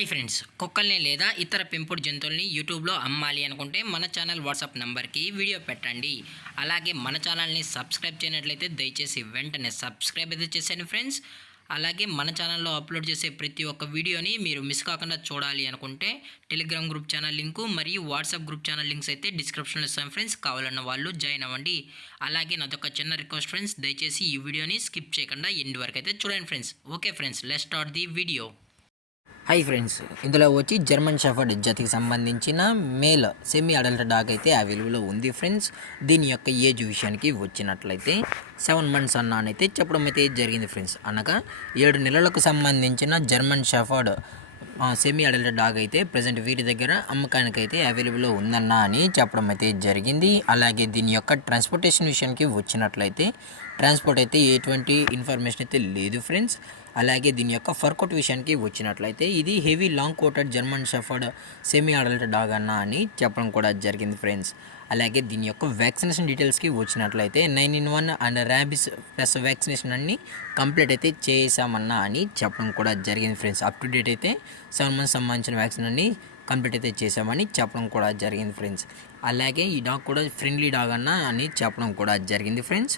Hi friends, కుక్కల్ని లేదా ఇతర పెంపుడు జంతువుల్ని యూట్యూబ్లో అమ్మాలి అనుకుంటే మన ఛానల్ వాట్సాప్ నెంబర్కి వీడియో పెట్టండి. అలాగే మన ఛానల్ని సబ్స్క్రైబ్ చేయనట్లయితే దయచేసి వెంటనే సబ్స్క్రైబ్ అయితే చేసేయండి ఫ్రెండ్స్. అలాగే మన ఛానల్లో అప్లోడ్ చేసే ప్రతి ఒక్క వీడియోని మీరు మిస్ కాకుండా చూడాలి అనుకుంటే టెలిగ్రామ్ గ్రూప్ ఛానల్ లింకు మరియు వాట్సాప్ గ్రూప్ ఛానల్ లింక్స్ అయితే డిస్క్రిప్షన్లో ఇస్తాను ఫ్రెండ్స్. కావాలన్న వాళ్ళు జాయిన్ అవ్వండి. అలాగే నాదొక చిన్న రిక్వెస్ట్ ఫ్రెండ్స్, దయచేసి ఈ వీడియోని స్కిప్ చేయకుండా ఎండ్ వరకు అయితే చూడండి friends. Okay friends, let's start the video. Hi friends, ఇందులో వచ్చి జర్మన్ షెఫర్డ్ జాతికి సంబంధించిన మేల్ సెమీ అడల్ట్ డాగ్ అయితే అవైలబుల్లో ఉంది ఫ్రెండ్స్. దీని యొక్క ఏజ్ విషయానికి వచ్చినట్లయితే 7 months అన్నైతే చెప్పడం అయితే జరిగింది ఫ్రెండ్స్. అనగా 7 నెలలకు సంబంధించిన German shepherd semi adult dog అయితే ప్రజెంట్ వీరి దగ్గర అమ్మకానికి అయితే అవైలబుల్లో ఉందన్న అని చెప్పడం అయితే జరిగింది. అలాగే దీని యొక్క ట్రాన్స్పోర్టేషన్ విషయానికి వచ్చినట్లయితే ట్రాన్స్పోర్ట్ అయితే ఎటువంటి ఇన్ఫర్మేషన్ అయితే లేదు ఫ్రెండ్స్. అలాగే దీని యొక్క ఫర్ కోట్ విషయానికి వచ్చినట్లయితే ఇది heavy long coated German shepherd semi adult dog అన్న అని చెప్పడం కూడా జరిగింది ఫ్రెండ్స్. అలాగే దీని యొక్క వ్యాక్సినేషన్ డీటెయిల్స్కి వచ్చినట్లయితే 9-in-1 and rabies plus vaccination అన్ని కంప్లీట్ అయితే చేసామన్నా అని చెప్పడం కూడా జరిగింది ఫ్రెండ్స్. అప్ టు డేట్ అయితే 7 months సంబంధించిన వ్యాక్సిన్ అన్ని కంప్లీట్ అయితే చేసామని చెప్పడం కూడా జరిగింది ఫ్రెండ్స్. అలాగే ఈ డాగ్ కూడా ఫ్రెండ్లీ డాగ్ అన్న అని చెప్పడం కూడా జరిగింది ఫ్రెండ్స్.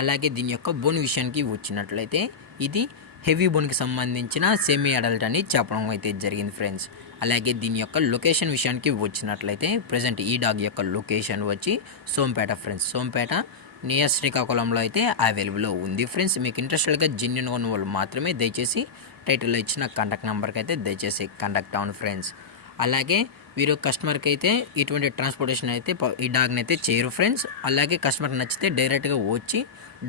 అలాగే దీని యొక్క బోన్ విషయానికి వచ్చినట్లయితే ఇది హెవీ బోన్కి సంబంధించిన సెమీ అడల్ట్ అని చెప్పడం అయితే జరిగింది ఫ్రెండ్స్. అలాగే దీని యొక్క లొకేషన్ విషయానికి వచ్చినట్లయితే ప్రజెంట్ ఈ డాగ్ యొక్క లొకేషన్ వచ్చి సోంపేట ఫ్రెండ్స్. సోంపేట నియర్ శ్రీకాకుళంలో అయితే అవైలబుల్లో ఉంది ఫ్రెండ్స్. మీకు ఇంట్రెస్టెడ్గా జెన్యున్గా ఉన్న వాళ్ళు మాత్రమే దయచేసి టైటిల్లో ఇచ్చిన కాంటాక్ట్ నెంబర్కి అయితే దయచేసి కాంటాక్ట్ అవ్వండి ఫ్రెండ్స్. అలాగే వీరు కస్టమర్కి అయితే ఇటువంటి ట్రాన్స్పోర్టేషన్ అయితే ఈ డాగ్ని అయితే చేయరు ఫ్రెండ్స్. అలాగే కస్టమర్కి నచ్చితే డైరెక్ట్గా వచ్చి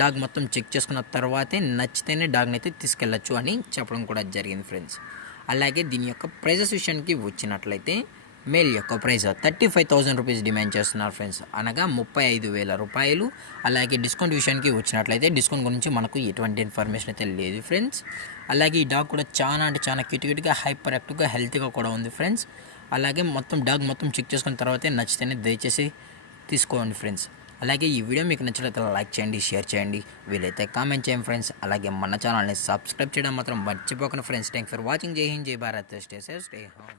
డాగ్ మొత్తం చెక్ చేసుకున్న తర్వాతే నచ్చితేనే డాగ్ని అయితే తీసుకెళ్ళచ్చు అని చెప్పడం కూడా జరిగింది ఫ్రెండ్స్. అలాగే దీని యొక్క ప్రైజెస్ విషయానికి వచ్చినట్లయితే మేల్ యొక్క ప్రైస్ 35,000 రూపీస్ డిమాండ్ చేస్తున్నారు ఫ్రెండ్స్, అనగా 35,000 రూపాయలు. అలాగే డిస్కౌంట్ విషయానికి వచ్చినట్లయితే డిస్కౌంట్ గురించి మనకు ఎటువంటి ఇన్ఫర్మేషన్ అయితే లేదు ఫ్రెండ్స్. అలాగే ఈ డాగ్ కూడా చాలా అంటే చాలా క్యూట్గా హైపర్ యాక్టివ్గా హెల్తీగా కూడా ఉంది ఫ్రెండ్స్. అలాగే డాగ్ మొత్తం చెక్ చేసుకున్న తర్వాతే నచ్చితేనే దయచేసి తీసుకోండి ఫ్రెండ్స్. అలాగే ఈ వీడియో మీకు నచ్చినట్లయితే లైక్ చేయండి, షేర్ చేయండి, వీలైతే కామెంట్ చేయండి ఫ్రెండ్స్. అలాగే మన ఛానల్ని సబ్స్క్రైబ్ చేయడం మాత్రం మర్చిపోకండి ఫ్రెండ్స్. Thanks for watching. జై హింద్, జై Bharat, stay safe, stay home.